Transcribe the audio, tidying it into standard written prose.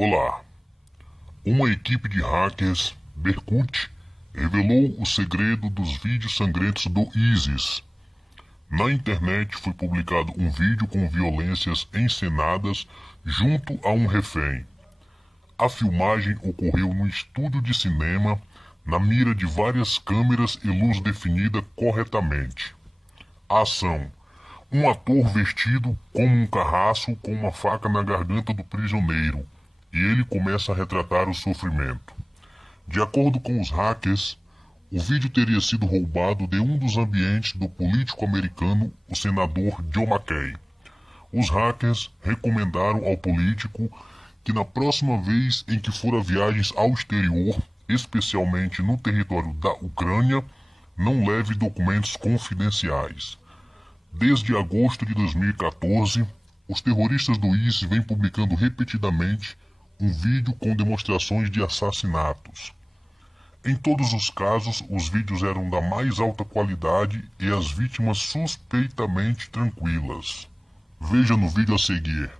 Olá! Uma equipe de hackers, Berkut, revelou o segredo dos vídeos sangrentos do ISIS. Na internet foi publicado um vídeo com violências encenadas junto a um refém. A filmagem ocorreu no estúdio de cinema, na mira de várias câmeras e luz definida corretamente. A ação: um ator vestido como um carrasco com uma faca na garganta do prisioneiro, e ele começa a retratar o sofrimento. De acordo com os hackers, o vídeo teria sido roubado de um dos ambientes do político americano, o senador Joe McCain. Os hackers recomendaram ao político que na próxima vez em que for a viagens ao exterior, especialmente no território da Ucrânia, não leve documentos confidenciais. Desde agosto de 2014, os terroristas do ISIS vêm publicando repetidamente um vídeo com demonstrações de assassinatos. Em todos os casos, os vídeos eram da mais alta qualidade e as vítimas suspeitamente tranquilas. Veja no vídeo a seguir.